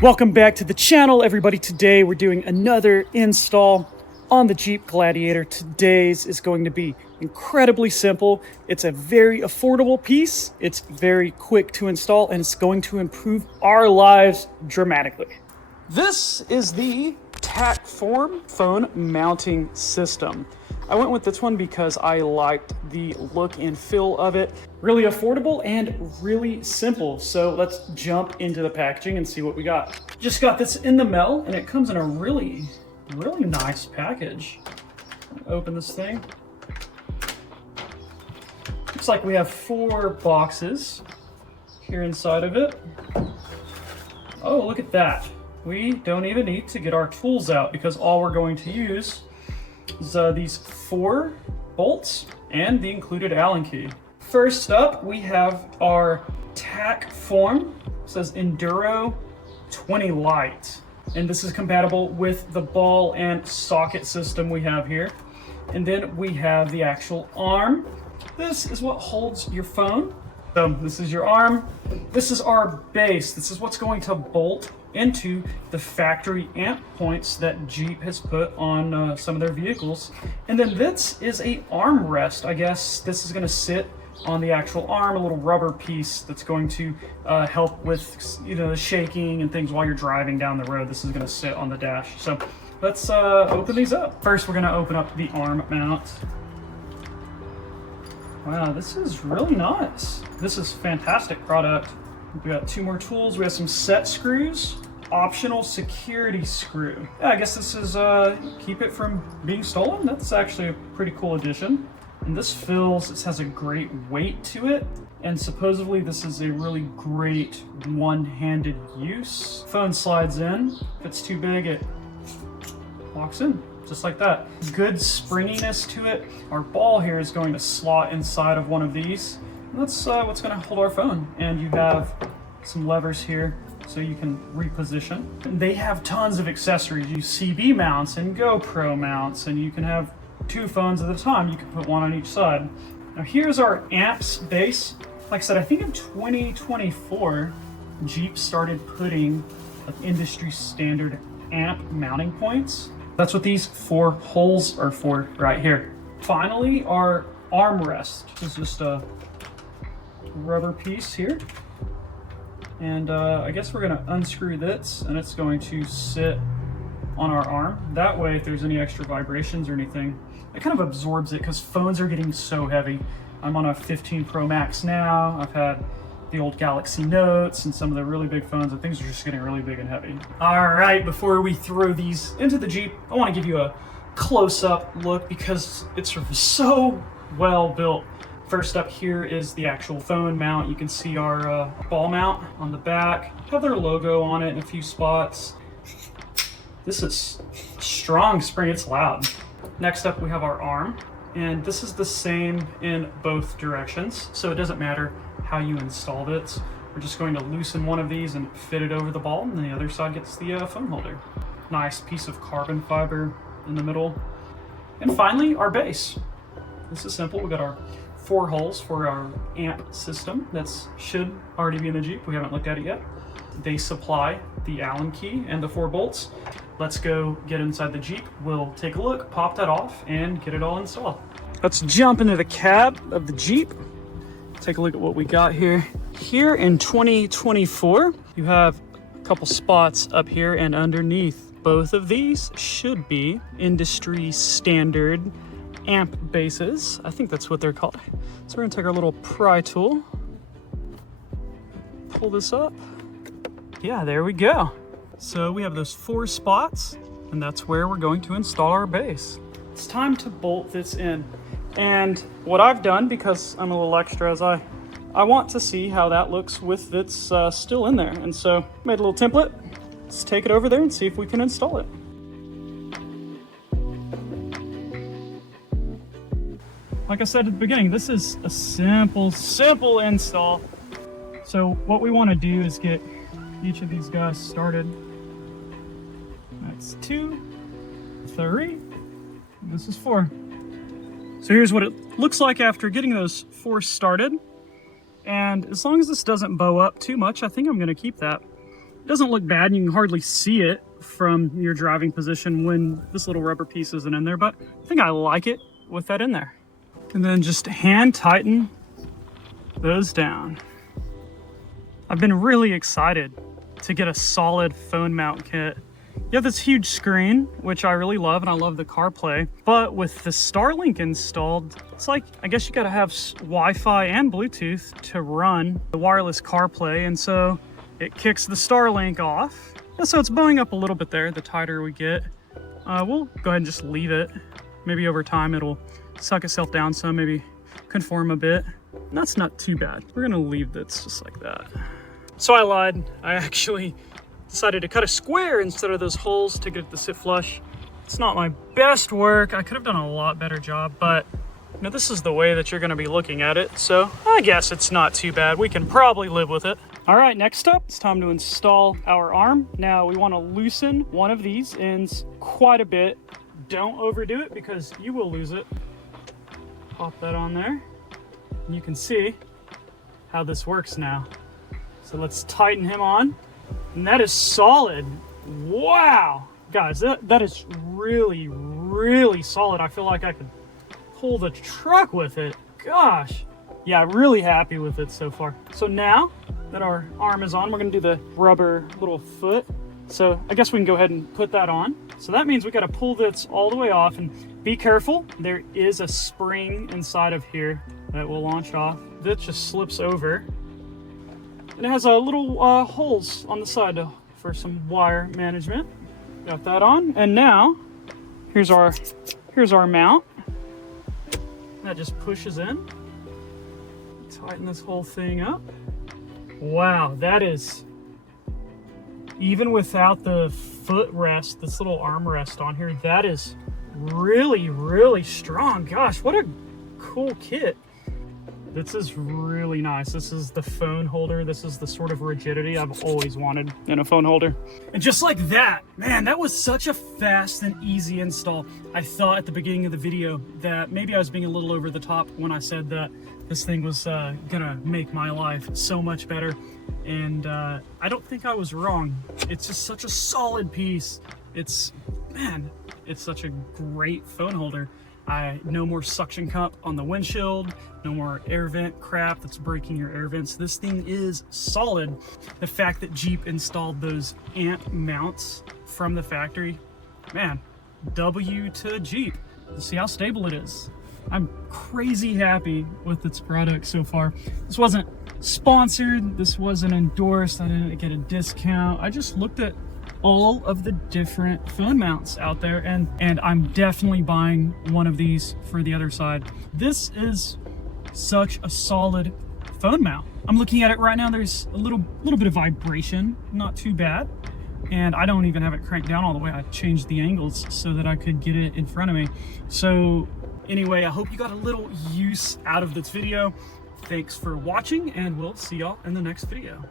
Welcome back to the channel, everybody. Today we're doing another install on the Jeep Gladiator. Today's is going to be incredibly simple. It's a very affordable piece. It's very quick to install, and it's going to improve our lives dramatically. This is the Tackform Phone Mounting System. I went with this one because I liked the look and feel of it. Really affordable and really simple. So let's jump into the packaging and see what we got. Just got this in the mail, and it comes in a really nice package. Open this thing. Looks like we have 4 boxes here inside of it. Oh, look at that. We don't even need to get our tools out because all we're going to use is these 4 bolts and the included Allen key. First up, we have our Tackform. It says Enduro 20 Lite, and this is compatible with the ball and socket system we have here. And then we have the actual arm. This is what holds your phone. So this is your arm. This is our base. This is what's going to bolt into the factory amp points that Jeep has put on some of their vehicles. And then this is a armrest. I guess this is going to sit on the actual arm, a little rubber piece that's going to help with the shaking and things while you're driving down the road. This is going to sit on the dash. So let's open these up. First, we're going to open up the arm mount. Wow, this is really nice. This is fantastic product. We got 2 more tools. We have some set screws, optional security screw. Yeah, I guess this is keep it from being stolen. That's actually a pretty cool addition. And this it has a great weight to it. And supposedly this is a really great one-handed use. Phone slides in. If it's too big, it locks in. Just like that. Good springiness to it. Our ball here is going to slot inside of one of these. That's what's going to hold our phone. And you have some levers here so you can reposition. And they have tons of accessories. You CB mounts and GoPro mounts, and you can have 2 phones at a time. You can put one on each side. Now here's our amps base. Like I said, I think in 2024, Jeep started putting industry standard amp mounting points. That's what these 4 holes are for right here. Finally, our armrest. This is just a rubber piece here. And I guess we're gonna unscrew this, and it's going to sit on our arm. That way, if there's any extra vibrations or anything, it kind of absorbs it, because phones are getting so heavy. I'm on a 15 Pro Max now. I've had the old Galaxy Notes and some of the really big phones, and things are just getting really big and heavy. All right, before we throw these into the Jeep, I want to give you a close-up look because it's so well built. First up here is the actual phone mount. You can see our ball mount on the back. Have their logo on it in a few spots. This is strong spring, it's loud. Next up, we have our arm, and this is the same in both directions, so it doesn't matter how you installed it. We're just going to loosen one of these and fit it over the ball, and the other side gets the phone holder. Nice piece of carbon fiber in the middle. And finally, our base. This is simple. We got our 4 holes for our amp system. That should already be in the Jeep. We haven't looked at it yet. They supply the Allen key and the 4 bolts. Let's go get inside the Jeep. We'll take a look, pop that off, and get it all installed. Let's jump into the cab of the Jeep. Take a look at what we got here. Here in 2024, you have a couple spots up here and underneath. Both of these should be industry standard amp bases. I think that's what they're called. So we're gonna take our little pry tool, pull this up. Yeah, there we go. So we have those 4 spots, and that's where we're going to install our base. It's time to bolt this in. And what I've done, because I'm a little extra, is I want to see how that looks with it's still in there. And so made a little template. Let's take it over there and see if we can install it. Like I said at the beginning, this is a simple install. So what we want to do is get each of these guys started. That's 2, 3, this is 4. So here's what it looks like after getting those 4 started. And as long as this doesn't bow up too much, I think I'm going to keep that. doesn't look bad, and you can hardly see it from your driving position when this little rubber piece isn't in there, but I think I like it with that in there. And then just hand tighten those down. I've been really excited to get a solid phone mount kit. You have this huge screen, which I really love, and I love the CarPlay, but with the Starlink installed, it's like, I guess you gotta have Wi-Fi and Bluetooth to run the wireless CarPlay, and so it kicks the Starlink off. And so it's bowing up a little bit there, the tighter we get. We'll go ahead and just leave it. Maybe over time it'll suck itself down some, maybe conform a bit. And that's not too bad. We're gonna leave this just like that. So I lied, I actually decided to cut a square instead of those holes to get it to sit flush. It's not my best work. I could have done a lot better job, but you know, this is the way that you're gonna be looking at it. So I guess it's not too bad. We can probably live with it. All right, next up, it's time to install our arm. Now we wanna loosen one of these ends quite a bit. Don't overdo it because you will lose it. Pop that on there. And you can see how this works now. So let's tighten him on. And that is solid. Wow. Guys, that is really, really solid. I feel like I could pull the truck with it. Gosh. Yeah, really happy with it so far. So now that our arm is on, we're gonna do the rubber little foot. So I guess we can go ahead and put that on. So that means we gotta pull this all the way off, and be careful. There is a spring inside of here that will launch off. This just slips over. And it has a little holes on the side for some wire management. Got that on. And now, here's our mount. That just pushes in. Tighten this whole thing up. Wow, that is, even without the footrest, this little armrest on here, that is really, really strong. Gosh, what a cool kit. This is really nice. This is the phone holder. This is the sort of rigidity I've always wanted in a phone holder. And just like that, man, that was such a fast and easy install. I thought at the beginning of the video that maybe I was being a little over the top when I said that this thing was gonna make my life so much better. And I don't think I was wrong. It's just such a solid piece. Man, it's such a great phone holder. No more suction cup on the windshield, no more air vent crap that's breaking your air vents. This thing is solid. The fact that Jeep installed those amp mounts from the factory, man, W to Jeep. Let's see how stable it is. I'm crazy happy with its product so far. This wasn't sponsored, this wasn't endorsed, I didn't get a discount. I just looked at all of the different phone mounts out there, and I'm definitely buying one of these for the other side. This is such a solid phone mount. I'm looking at it right now. There's a little bit of vibration, not too bad, and I don't even have it cranked down all the way. I changed the angles so that I could get it in front of me. So anyway, I hope you got a little use out of this video. Thanks for watching, and we'll see y'all in the next video.